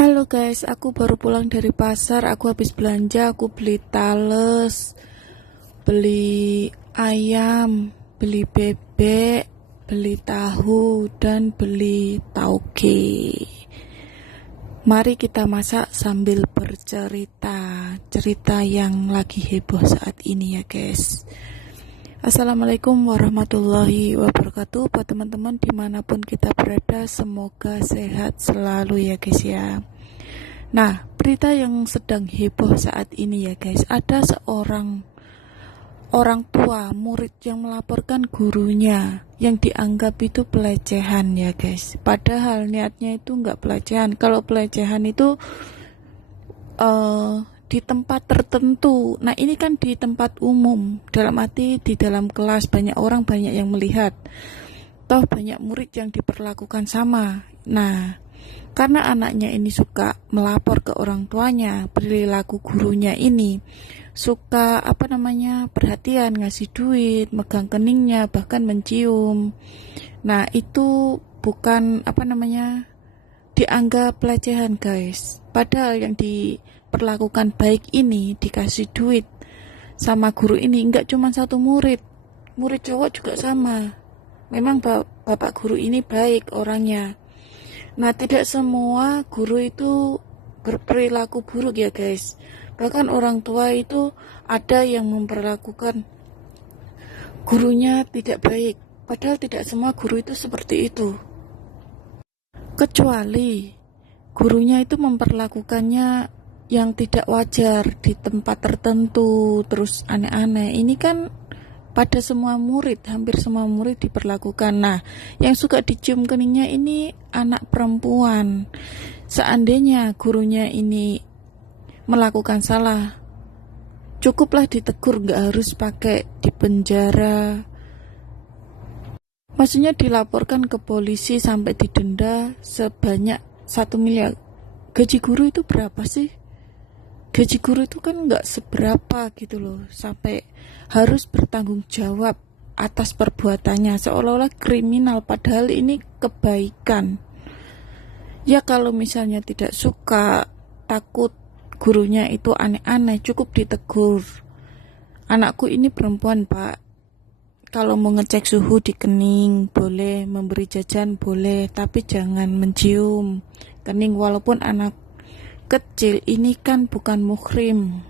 Halo guys, aku baru pulang dari pasar. Aku habis belanja, aku beli tales, beli ayam, beli bebek, beli tahu, dan beli tauge. Mari kita masak sambil bercerita, cerita yang lagi heboh saat ini ya guys. Assalamualaikum warahmatullahi wabarakatuh. Buat teman-teman dimanapun kita berada, semoga sehat selalu ya guys ya. Nah, berita yang sedang heboh saat ini ya guys, ada seorang orang tua murid yang melaporkan gurunya yang dianggap itu pelecehan ya guys. Padahal niatnya itu nggak pelecehan. Kalau pelecehan itu di tempat tertentu. Nah, ini kan di tempat umum, dalam arti di dalam kelas banyak orang, banyak yang melihat. Toh banyak murid yang diperlakukan sama. Nah, karena anaknya ini suka melapor ke orang tuanya, perilaku gurunya ini suka perhatian, ngasih duit, megang keningnya, bahkan mencium. Nah, itu bukan dianggap pelecehan guys. Padahal yang diperlakukan baik ini, dikasih duit sama guru ini nggak cuma satu murid cowok juga sama. Memang bapak guru ini baik orangnya. Nah, tidak semua guru itu berperilaku buruk ya guys. Bahkan orang tua itu ada yang memperlakukan gurunya tidak baik. Padahal tidak semua guru itu seperti itu. Kecuali gurunya itu memperlakukannya yang tidak wajar di tempat tertentu, terus aneh-aneh. Ini kan pada semua murid, hampir semua murid diperlakukan. Nah, yang suka dicium keningnya ini anak perempuan. Seandainya gurunya ini melakukan salah, cukuplah ditegur, gak harus pakai dipenjara. Maksudnya dilaporkan ke polisi sampai didenda sebanyak 1 miliar. Gaji guru itu berapa sih? Gaji guru itu kan nggak seberapa gitu loh, sampai harus bertanggung jawab atas perbuatannya, seolah-olah kriminal, padahal ini kebaikan. Ya kalau misalnya tidak suka, takut gurunya itu aneh-aneh, cukup ditegur. Anakku ini perempuan pak, kalau mau ngecek suhu di kening boleh, memberi jajan boleh, tapi jangan mencium kening walaupun anak kecil, ini kan bukan muhrim.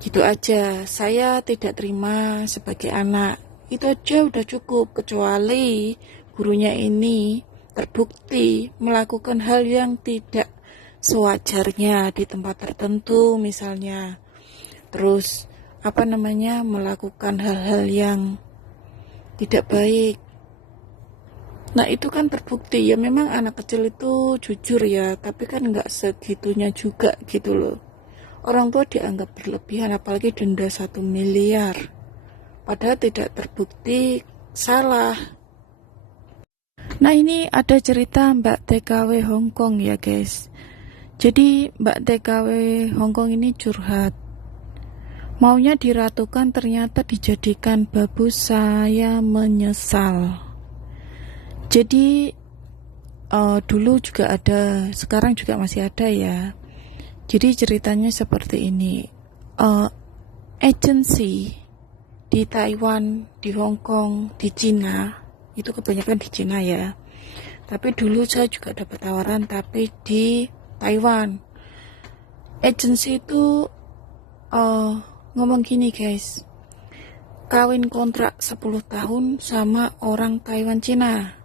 Gitu aja, saya tidak terima sebagai anak. Itu aja udah cukup, kecuali gurunya ini terbukti melakukan hal yang tidak sewajarnya di tempat tertentu misalnya. Terus melakukan hal-hal yang tidak baik. Nah itu kan terbukti ya, memang anak kecil itu jujur ya, tapi kan nggak segitunya juga gitu loh. Orang tua dianggap berlebihan, apalagi denda 1 miliar. Padahal tidak terbukti salah. Nah ini ada cerita Mbak TKW Hongkong ya guys. Jadi Mbak TKW Hongkong ini curhat. Maunya diratukan, ternyata dijadikan babu, saya menyesal. Jadi dulu juga ada, sekarang juga masih ada ya. Jadi ceritanya seperti ini. Agensi di Taiwan, di Hong Kong, di Cina, itu kebanyakan di Cina ya. Tapi dulu saya juga dapat tawaran, tapi di Taiwan. Agensi itu ngomong gini guys, kawin kontrak 10 tahun sama orang Taiwan Cina.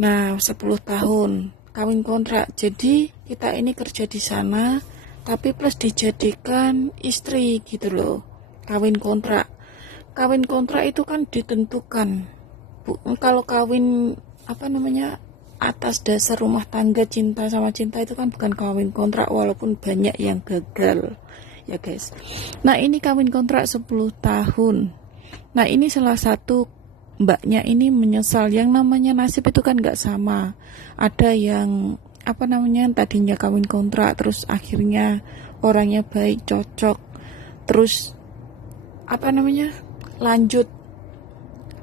Nah, 10 tahun kawin kontrak. Jadi kita ini kerja di sana, tapi plus dijadikan istri gitu loh. Kawin kontrak. Kawin kontrak itu kan ditentukan. Kalau kawin atas dasar rumah tangga, cinta sama cinta, itu kan bukan kawin kontrak, walaupun banyak yang gagal ya guys. Nah, ini kawin kontrak 10 tahun. Nah, ini salah satu mbaknya ini menyesal. Yang namanya nasib itu kan nggak sama. Ada yang tadinya kawin kontrak, terus akhirnya orangnya baik, cocok, terus lanjut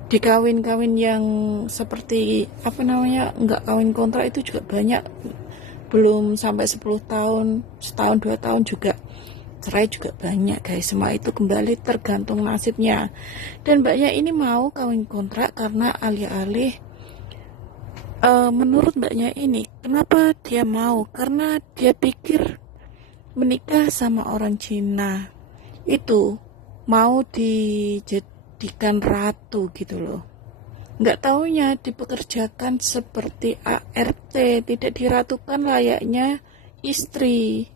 di kawin-kawin yang seperti nggak kawin kontrak, itu juga banyak. belum sampai 10 tahun, setahun 2 tahun juga cerai juga banyak guys. Semua itu kembali tergantung nasibnya. Dan mbaknya ini mau kawin kontrak karena alih-alih menurut mbaknya ini, kenapa dia mau? Karena dia pikir menikah sama orang Cina itu mau dijadikan ratu gitu loh. Nggak taunya dipekerjakan seperti ART, tidak diratukan layaknya istri.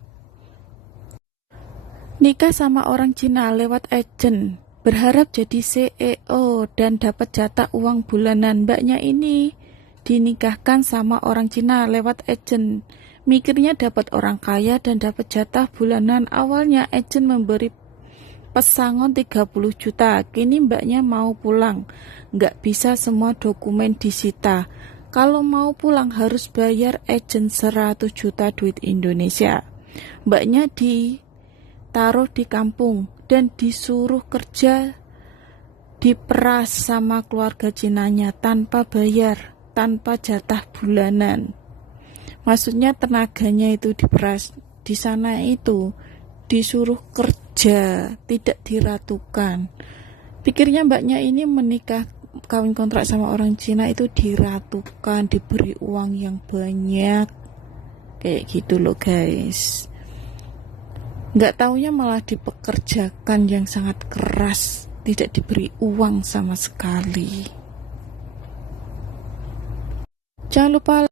Nikah sama orang Cina lewat agen, berharap jadi CEO dan dapat jatah uang bulanan. Mbaknya ini dinikahkan sama orang Cina lewat agen. Mikirnya dapat orang kaya dan dapat jatah bulanan. Awalnya agen memberi pesangon 30 juta. Kini mbaknya mau pulang. Nggak bisa semua dokumen disita. Kalau mau pulang harus bayar agen 100 juta duit Indonesia. Mbaknya ditaruh di kampung dan disuruh kerja, diperas sama keluarga Cinanya tanpa bayar, tanpa jatah bulanan. Maksudnya tenaganya itu diperas. Di sana itu disuruh kerja, tidak diratukan. Pikirnya mbaknya ini menikah kawin kontrak sama orang Cina itu diratukan, diberi uang yang banyak, kayak gitu loh guys. Nggak taunya malah dipekerjakan yang sangat keras, tidak diberi uang sama sekali. Jangan lupa